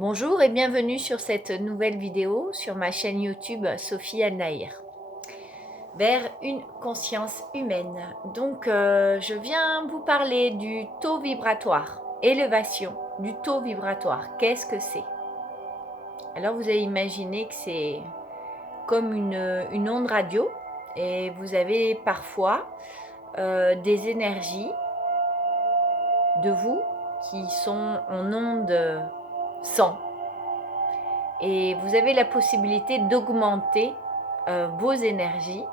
Bonjour et bienvenue sur cette nouvelle vidéo sur ma chaîne YouTube Sophie Al-Nahir. Vers une conscience humaine. Donc je viens vous parler du taux vibratoire, élévation du taux vibratoire. Qu'est-ce que c'est? Alors vous allez imaginer que c'est comme une onde radio et vous avez parfois des énergies de vous qui sont en onde 100. Et vous avez la possibilité d'augmenter vos énergies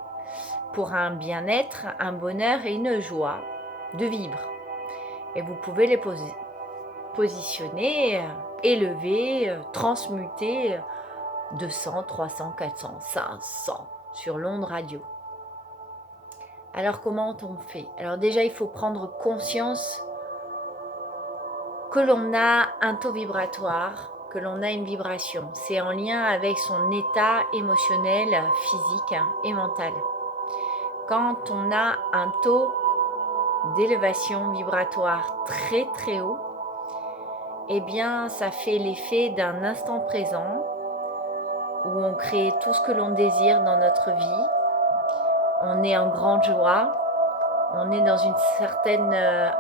pour un bien-être, un bonheur et une joie de vivre. Et vous pouvez les positionner, élever, transmuter de 100, 300, 400, 500 sur l'onde radio. Alors comment on fait? Alors déjà il faut prendre conscience que l'on a un taux vibratoire, que l'on a une vibration. C'est en lien avec son état émotionnel, physique et mental. Quand on a un taux d'élévation vibratoire très très haut, eh bien ça fait l'effet d'un instant présent où on crée tout ce que l'on désire dans notre vie. On est en grande joie, on est dans une certaine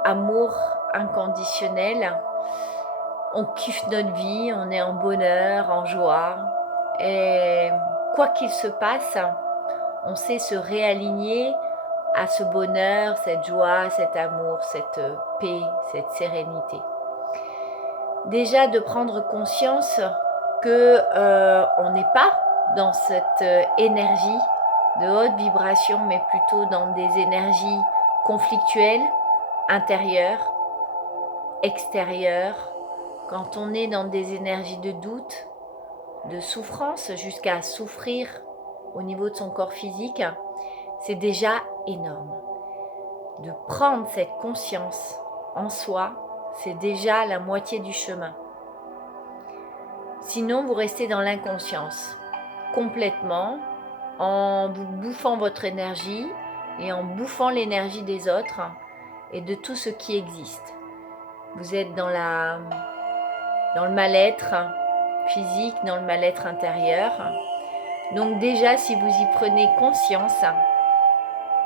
amour inconditionnel. On kiffe notre vie, on est en bonheur, en joie. Et quoi qu'il se passe, on sait se réaligner à ce bonheur, cette joie, cet amour, cette paix, cette sérénité. Déjà de prendre conscience que on n'est pas dans cette énergie de haute vibration, mais plutôt dans des énergies conflictuelles, intérieures, extérieures. Quand on est dans des énergies de doute, de souffrance, jusqu'à souffrir au niveau de son corps physique, c'est déjà énorme. De prendre cette conscience en soi, c'est déjà la moitié du chemin. Sinon, vous restez dans l'inconscience, complètement, en vous bouffant votre énergie et en bouffant l'énergie des autres et de tout ce qui existe. Vous êtes dans le mal-être physique, dans le mal-être intérieur. Donc déjà, si vous y prenez conscience,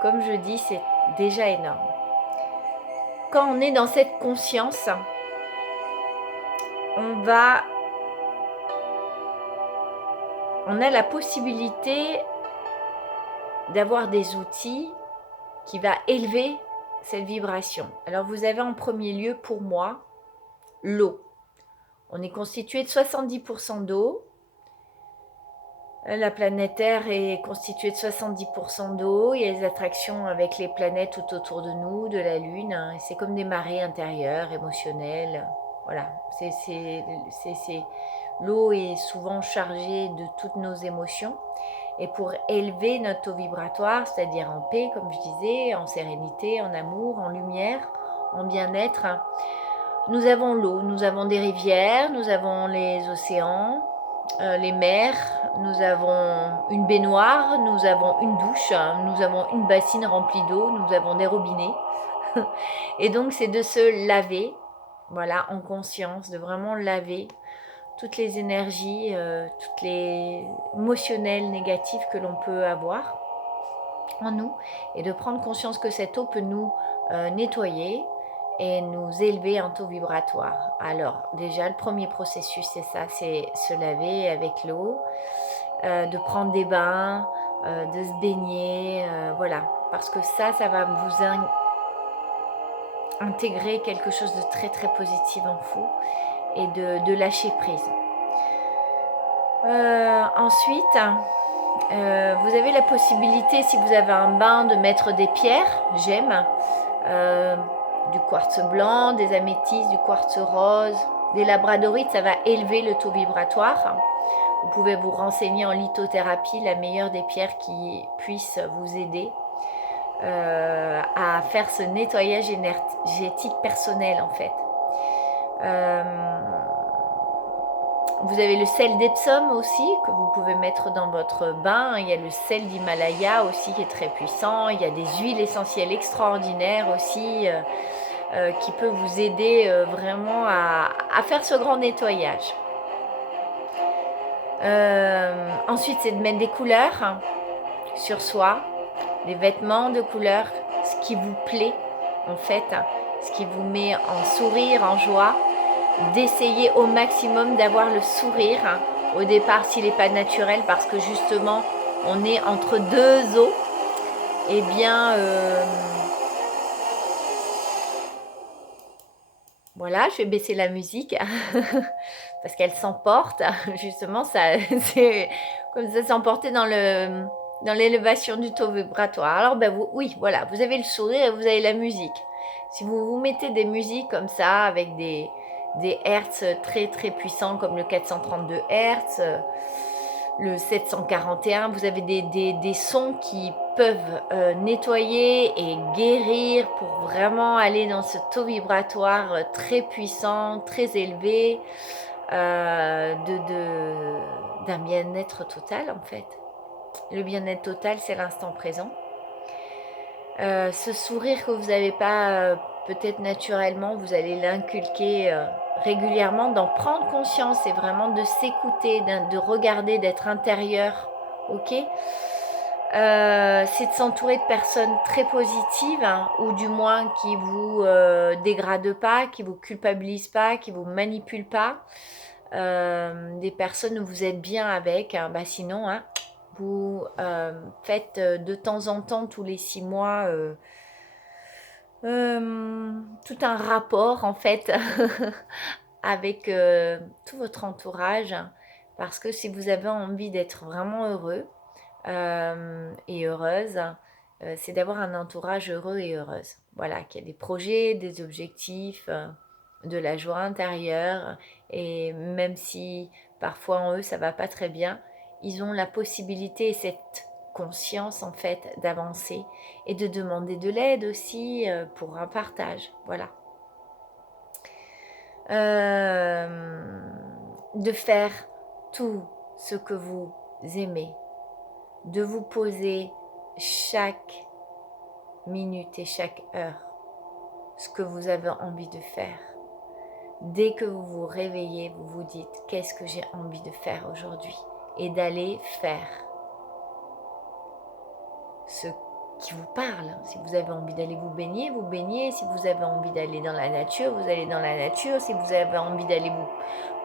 comme je dis, c'est déjà énorme. Quand on est dans cette conscience, on a la possibilité d'avoir des outils qui va élever cette vibration. Alors vous avez en premier lieu pour moi l'eau. On est constitué de 70% d'eau. La planète Terre est constituée de 70% d'eau. Il y a les attractions avec les planètes tout autour de nous, de la Lune. C'est comme des marées intérieures, émotionnelles. Voilà. L'eau est souvent chargée de toutes nos émotions. Et pour élever notre taux vibratoire, c'est-à-dire en paix, comme je disais, en sérénité, en amour, en lumière, en bien-être, nous avons l'eau, nous avons des rivières, nous avons les océans, les mers, nous avons une baignoire, nous avons une douche, nous avons une bassine remplie d'eau, nous avons des robinets. Et donc c'est de se laver, voilà, en conscience, de vraiment laver toutes les énergies, toutes les émotionnelles négatives que l'on peut avoir en nous, et de prendre conscience que cette eau peut nous nettoyer et nous élever en taux vibratoire. Alors déjà le premier processus c'est ça, c'est se laver avec l'eau, de prendre des bains, de se baigner, voilà, parce que ça va vous intégrer quelque chose de très très positif en vous et de lâcher prise. Ensuite, vous avez la possibilité, si vous avez un bain, de mettre des pierres, gemmes, du quartz blanc, des améthystes, du quartz rose, des labradorites, ça va élever le taux vibratoire. Vous pouvez vous renseigner en lithothérapie, la meilleure des pierres qui puisse vous aider à faire ce nettoyage énergétique personnel en fait. Vous avez le sel d'Epsom aussi que vous pouvez mettre dans votre bain. Il y a le sel d'Himalaya aussi qui est très puissant. Il y a des huiles essentielles extraordinaires aussi qui peut vous aider vraiment à faire ce grand nettoyage. Ensuite, c'est de mettre des couleurs sur soi, des vêtements de couleurs, ce qui vous plaît en fait, ce qui vous met en sourire, en joie. D'essayer au maximum d'avoir le sourire au départ s'il n'est pas naturel parce que justement on est entre deux eaux. Eh bien, voilà, je vais baisser la musique parce qu'elle s'emporte. Justement, ça, c'est comme ça s'emporter dans l'élévation du taux vibratoire. Alors, ben oui, voilà, vous avez le sourire et vous avez la musique. Si vous vous mettez des musiques comme ça avec des hertz très très puissants comme le 432 hertz, le 741, vous avez des sons qui peuvent nettoyer et guérir pour vraiment aller dans ce taux vibratoire très puissant, très élevé, d'un bien-être total en fait. Le bien-être total, c'est l'instant présent. Ce sourire que vous n'avez pas peut-être naturellement, vous allez l'inculquer régulièrement, d'en prendre conscience et vraiment de s'écouter, de regarder, d'être intérieur, ok. C'est de s'entourer de personnes très positives, hein, ou du moins qui vous dégradent pas, qui vous culpabilisent pas, qui vous manipulent pas, des personnes où vous êtes bien avec, hein, bah sinon, hein, vous faites de temps en temps, tous les 6 mois, tout un rapport en fait avec tout votre entourage, parce que si vous avez envie d'être vraiment heureux et heureuse, c'est d'avoir un entourage heureux et heureuse. Voilà, qui a des projets, des objectifs, de la joie intérieure, et même si parfois en eux ça va pas très bien, ils ont la possibilité et cette conscience en fait d'avancer et de demander de l'aide aussi pour un partage. Voilà. De faire tout ce que vous aimez, de vous poser chaque minute et chaque heure ce que vous avez envie de faire. Dès que vous vous réveillez, vous vous dites « Qu'est-ce que j'ai envie de faire aujourd'hui ?» et d'aller faire ce qui vous parle. Si vous avez envie d'aller vous baignez. Si vous avez envie d'aller dans la nature, vous allez dans la nature. Si vous avez envie d'aller vous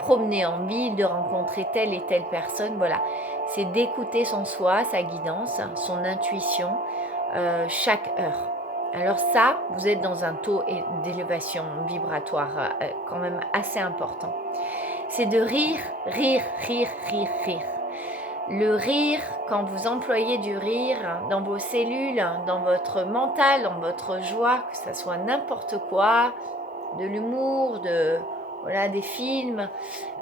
promener en ville, de rencontrer telle et telle personne, voilà. C'est d'écouter son soi, sa guidance, son intuition, chaque heure. Alors ça, vous êtes dans un taux d'élévation vibratoire quand même assez important. C'est de rire. Le rire, quand vous employez du rire dans vos cellules, dans votre mental, dans votre joie, que ça soit n'importe quoi, de l'humour, des films,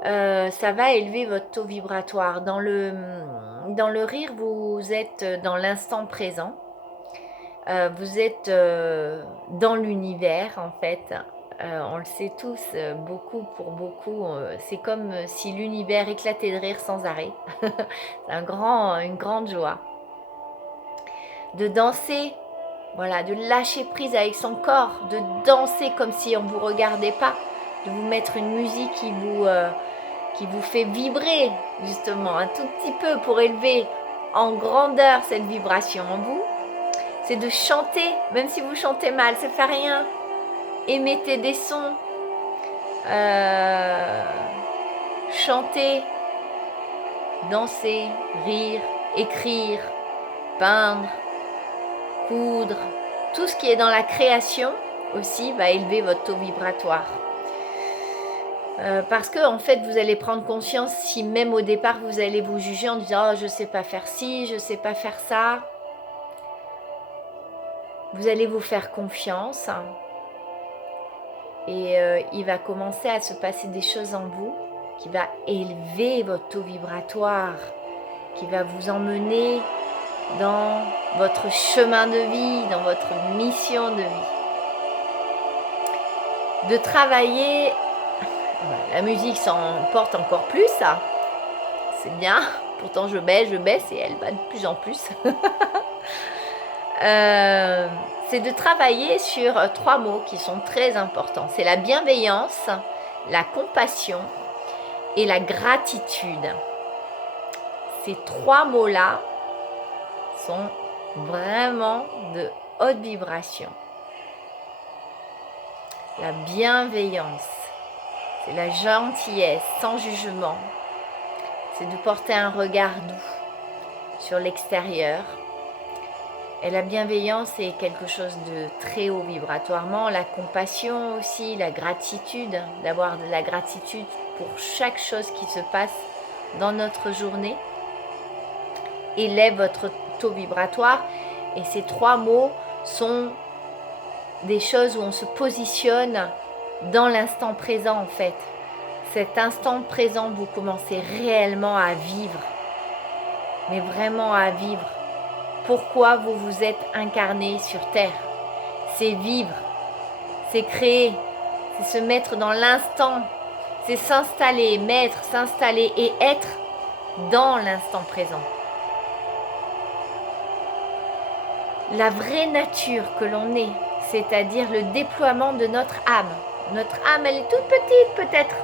ça va élever votre taux vibratoire. Dans le rire, vous êtes dans l'instant présent. Vous êtes dans l'univers en fait. On le sait tous, pour beaucoup, c'est comme si l'univers éclatait de rire sans arrêt. C'est une grande joie. De danser, voilà, de lâcher prise avec son corps, de danser comme si on ne vous regardait pas, de vous mettre une musique qui vous fait vibrer justement un tout petit peu pour élever en grandeur cette vibration en vous. C'est de chanter, même si vous chantez mal, ça ne fait rien. Émettez des sons, chanter, danser, rire, écrire, peindre, coudre. Tout ce qui est dans la création aussi va élever votre taux vibratoire. Parce que en fait vous allez prendre conscience, si même au départ vous allez vous juger en disant oh, je ne sais pas faire ci, je ne sais pas faire ça, vous allez vous faire confiance et il va commencer à se passer des choses en vous qui va élever votre taux vibratoire, qui va vous emmener dans votre chemin de vie, dans votre mission de vie. De travailler, la musique s'emporte encore plus, ça. C'est bien, pourtant je baisse et elle va de plus en plus. C'est de travailler sur 3 mots qui sont très importants. C'est la bienveillance, la compassion et la gratitude. Ces 3 mots-là sont vraiment de haute vibration. La bienveillance, c'est la gentillesse sans jugement. C'est de porter un regard doux sur l'extérieur. Et la bienveillance est quelque chose de très haut vibratoirement. La compassion aussi, la gratitude, d'avoir de la gratitude pour chaque chose qui se passe dans notre journée, élève votre taux vibratoire. Et ces 3 mots sont des choses où on se positionne dans l'instant présent en fait. Cet instant présent, vous commencez réellement à vivre, mais vraiment à vivre. Pourquoi vous vous êtes incarné sur Terre? C'est vivre, c'est créer, c'est se mettre dans l'instant, c'est s'installer, s'installer et être dans l'instant présent. La vraie nature que l'on est, c'est-à-dire le déploiement de notre âme. Notre âme, elle est toute petite peut-être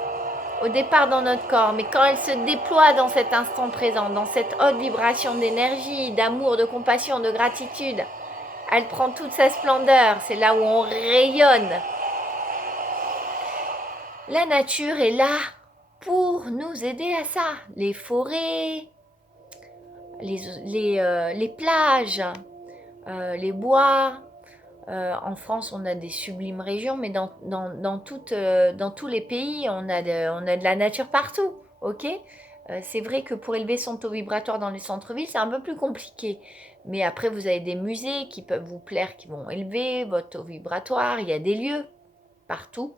au départ dans notre corps, mais quand elle se déploie dans cet instant présent, dans cette haute vibration d'énergie, d'amour, de compassion, de gratitude, elle prend toute sa splendeur, c'est là où on rayonne. La nature est là pour nous aider à ça. Les forêts, les plages, les bois. En France, on a des sublimes régions, mais dans tous les pays, on a de la nature partout, ok. C'est vrai que pour élever son taux vibratoire dans les centres-villes, c'est un peu plus compliqué. Mais après, vous avez des musées qui peuvent vous plaire, qui vont élever votre taux vibratoire. Il y a des lieux partout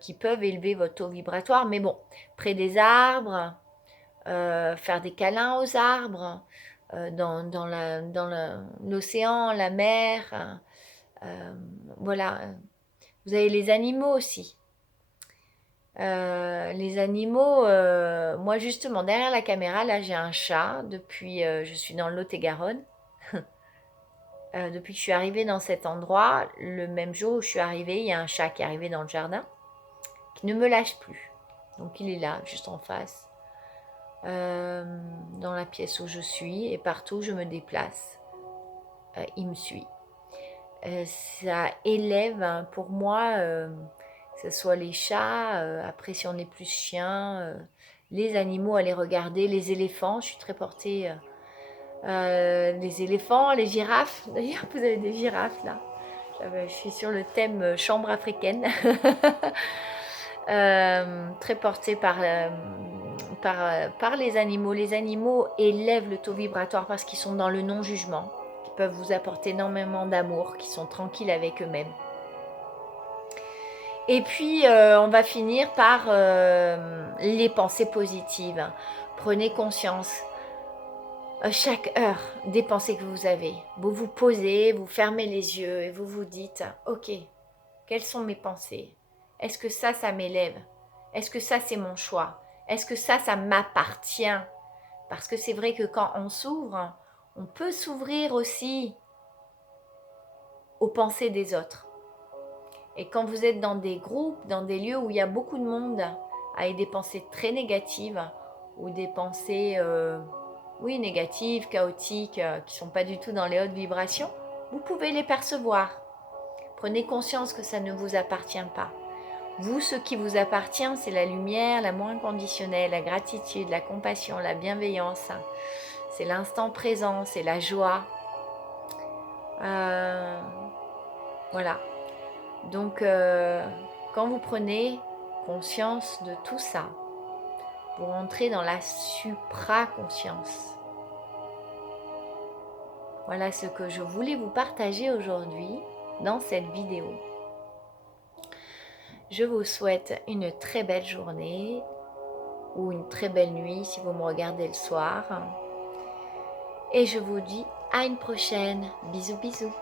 qui peuvent élever votre taux vibratoire. Mais bon, près des arbres, faire des câlins aux arbres, dans l'océan, la mer, voilà. Vous avez les animaux aussi. Les animaux, moi justement, derrière la caméra, là j'ai un chat, depuis je suis dans le Lot-et-Garonne. Depuis que je suis arrivée dans cet endroit, le même jour où je suis arrivée, il y a un chat qui est arrivé dans le jardin, qui ne me lâche plus. Donc il est là, juste en face, dans la pièce où je suis, et partout où je me déplace, il me suit. Ça élève pour moi, que ce soit les chats, après si on est plus chien, les animaux à les regarder, les éléphants, je suis très portée, les éléphants, les girafes, d'ailleurs vous avez des girafes là, je suis sur le thème chambre africaine, très portée par les animaux élèvent le taux vibratoire parce qu'ils sont dans le non-jugement, qui peuvent vous apporter énormément d'amour, qui sont tranquilles avec eux-mêmes. Et puis, on va finir par les pensées positives. Prenez conscience, chaque heure, des pensées que vous avez. Vous vous posez, vous fermez les yeux et vous vous dites, ok, quelles sont mes pensées? Est-ce que ça m'élève? Est-ce que ça, c'est mon choix? Est-ce que ça m'appartient? Parce que c'est vrai que quand on s'ouvre, on peut s'ouvrir aussi aux pensées des autres. Et quand vous êtes dans des groupes, dans des lieux où il y a beaucoup de monde, avec des pensées très négatives, ou des pensées, négatives, chaotiques, qui ne sont pas du tout dans les hautes vibrations, vous pouvez les percevoir. Prenez conscience que ça ne vous appartient pas. Vous, ce qui vous appartient, c'est la lumière, l'amour inconditionnel, la gratitude, la compassion, la bienveillance. C'est l'instant présent, c'est la joie. Voilà. Donc, quand vous prenez conscience de tout ça, vous rentrez dans la supra-conscience. Voilà ce que je voulais vous partager aujourd'hui dans cette vidéo. Je vous souhaite une très belle journée ou une très belle nuit si vous me regardez le soir. Et je vous dis à une prochaine. Bisous, bisous.